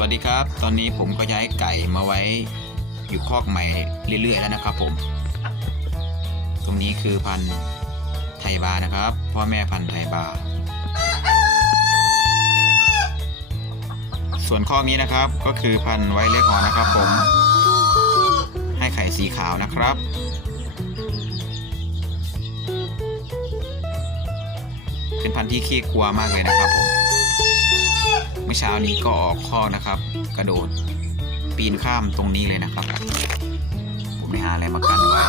วัสดีครับ ตอนนี้ผมก็ย้ายไก่มาไว้อยู่คอกใหม่เรื่อยๆแล้วนะครับผม ตรงนี้คือพันธุ์ไทยบานะครับ พ่อแม่พันธุ์ไทยบา ส่วนคอกนี้นะครับก็คือพันธุ์ไวเล็กฮอนะครับผม ให้ไข่สีขาวนะครับเป็นพันธุ์ที่ขี้กลัวมากเลยนะครับผม มื่อเช้านี้ก็ออกข้อนะครับ กระโดดปีนข้ามตรงนี้เลยนะครับ ผมได้หาอะไรมากั้นไว้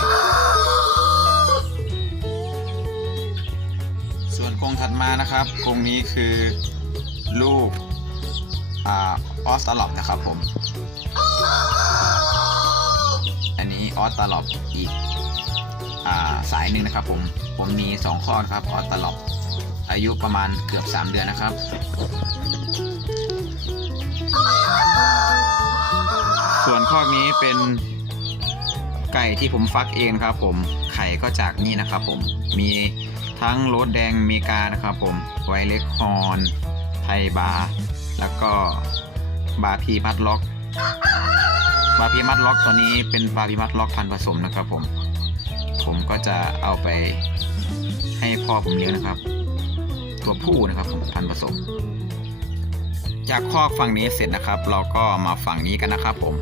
ส่วนกรงถัดมานะครับกรงนี้คือลูกอออสตาลอปนะครับผม อันนี้ออสตาลอปอีกอสายหนึ่งนะครับผม ผมมี 2 ข้อนะครับออสตาลอปอายุประมาณเกือบ 3 เดือนนะครับ ส่วนคอนี้เป็นไก่ที่ผมฟักเองครับ ผมไข่ก็จากนี่นะครับผมมีทั้งโรสแดงเมกานะครับผมไวเล็กฮอนไทยบาร์แล้วก็บาพีมัดล็อก บาพีมัดล็อกตัวนี้เป็นบาพีมัดล็อกพันผสมนะครับผม ผมก็จะเอาไปให้พ่อผมเลี้ยงนะครับ ตัวผู้นะครับผมพันผสม จากข้อฝั่งนี้เสร็จนะครับ เราก็มาฝั่งนี้กันนะครับผม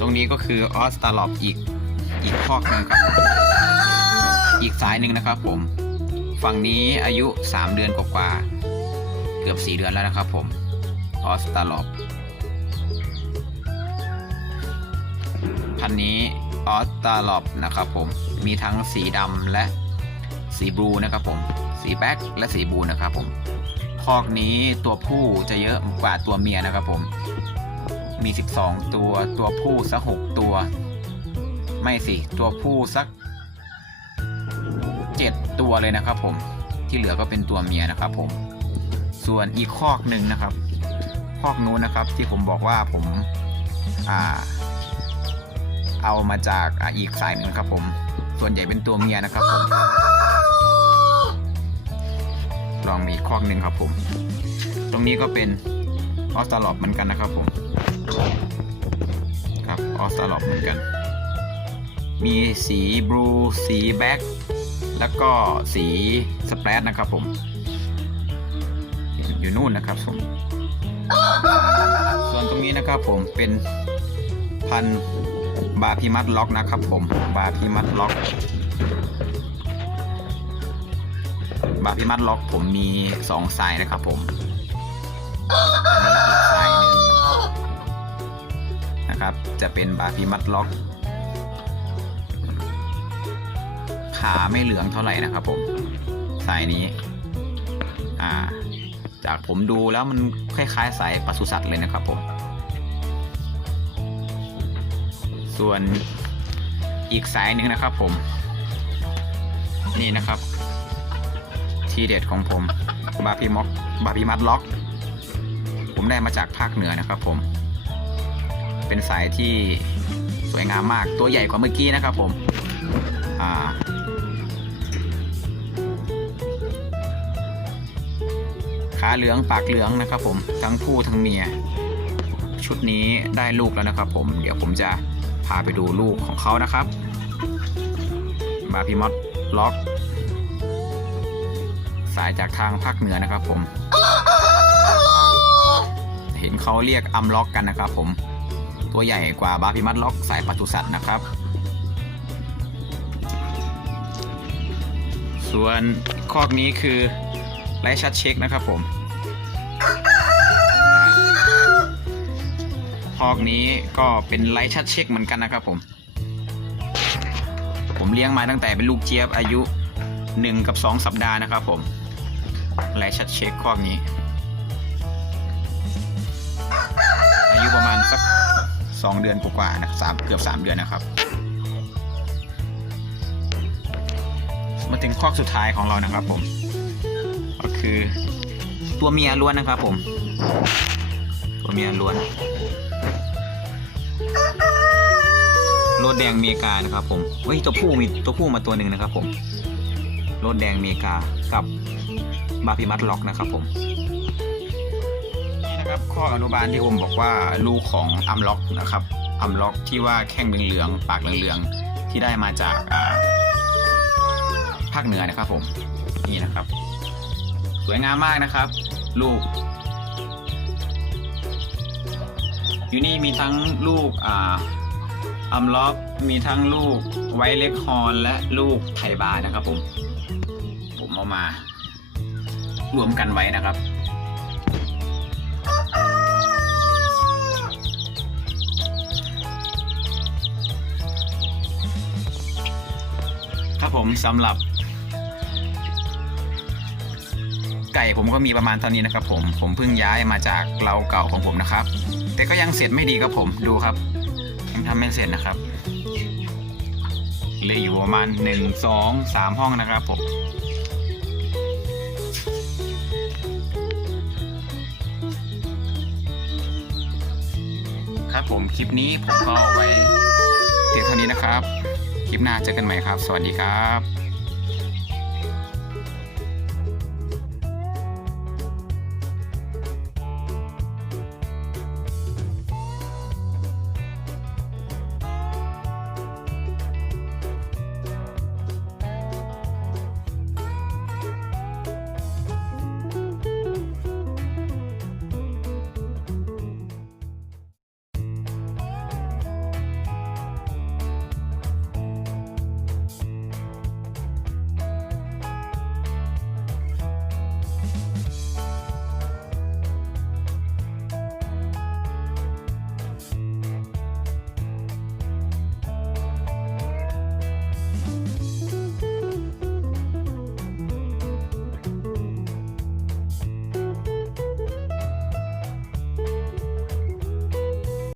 ตรงนี้ก็คือออสตาลอปอีกอีกข้อหนึ่งครับ อีกสายหนึ่งนะครับผม ฝั่งนี้อายุ 3 เดือนกว่าเกือบ 4 เดือนแล้วนะครับผมออสตาลอปพันนี้ออสตาลอปนะครับผมมีทั้งสีดำและสีบลูนะครับผม สีแบ็กและสีบูนะครับผมคอกนี้ตัวผู้จะเยอะกว่าตัวเมียนะครับผม มี 12 ตัวตัวผู้สัก 6 ตัว ไม่สิ ตัวผู้สัก 7 ตัวเลยนะครับผมที่เหลือก็เป็นตัวเมียนะครับผมส่วนอีกคอกหนึ่งนะครับ คอกนู้นนะครับที่ผมบอกว่าผมอ่าเอามาจากอีกสายหนึ่งนะครับผม ส่วนใหญ่เป็นตัวเมียนะครับผม ลองมีคอกหนึ่งครับผม ตรงนี้ก็เป็นออสตาลอปเหมือนกันนะครับผมครับออสตาลอปเหมือนกัน มีสีบลูสีแบ็กแล้วก็สีสเปรดนะครับผม อยู่นู่นนะครับผม ส่วนตรงนี้นะครับผมเป็นพันบาพิมัดล็อกนะครับผมบาพิมัดล็อก บาพิมัดล็อกผมมีสองสายนะครับผมอีกสายหนึ่งนะครับ จะเป็นบาพิมัดล็อก ขาไม่เหลืองเท่าไหร่นะครับผมสายนี้ อ่า จากผมดูแล้วมันคล้ายๆ สายปศุสัตว์เลยนะครับผมส่วนอีกสายหนึ่งนะครับผม นี่นะครับ ทีเด็ดของผม บาพีม็อกบาพีมัดล็อก ผมได้มาจากภาคเหนือนะครับผม เป็นสายที่สวยงามมากตัวใหญ่กว่าเมื่อกี้นะครับผม อ่าขาเหลืองปากเหลืองนะครับผมทั้งผู้ทั้งเมีย ชุดนี้ได้ลูกแล้วนะครับผม เดี๋ยวผมจะพาไปดูลูกของเขานะครับ บาพีมอดล็อกายจากทางภาคเหนือนะครับผม เห็นเขาเรียกอัมล็อกกันนะครับผม ตัวใหญ่กว่าบาพิมัดล็อกสายปัตุสัตว์นะครับ ส่วนคอกนี้คือไลชัดเช็คนะครับผมคอกนี้ก็เป็นไลชัดเช็คเหมือนกันนะครับผม ผมเลี้ยงมาตั้งแต่เป็นลูกเจี๊ยบอายุ 1 กับ 2 สัปดาห์นะครับผม ไลท์ชัดเช็คคอกนี้ อายุประมาณสัก2เดือนกว่าๆนะสามเกือบ3เดือนนะครับ มาถึงคอกสุดท้ายของเรานะครับผม ก็คือตัวเมียล้วนนะครับผม ตัวเมียล้วนรถแดงเมกานะครับผม เฮ้ยตัวผู้มีตัวผู้มาตัวหนึ่งนะครับผม รถแดงเมกากับ บาพิมัดล็อกนะครับผมนี่นะครับข้ออนุบาลที่ผมบอกว่าลูกของอัมล็อกนะครับอัมล็อกที่ว่าแข้งเหลืองๆปากเหลืองๆที่ได้มาจากภาคเหนือนะครับผมนี่นะครับ สวยงามมากนะครับ ลูก อยู่นี่มีทั้งลูกอ่าอัมล็อกมีทั้งลูกไวเล็กฮอนและลูกไทบานะครับผม ผมเอามา รวมกันไว้นะครับ ครับผมสำหรับ ไก่ผมก็มีประมาณเท่านี้นะครับ ผมผมเพิ่งย้ายมาจากเล้าเก่าของผมนะครับ แต่ก็ยังเสร็จไม่ดีครับผมดูครับยังทำไม่เสร็จนะครับเหลยอยู่ประมาณหนึ่งสองสามห้องนะครับผม ครับผมคลิปนี้ผมก็ไว้เพียงเท่านี้นะครับ คลิปหน้าเจอกันใหม่ครับ สวัสดีครับ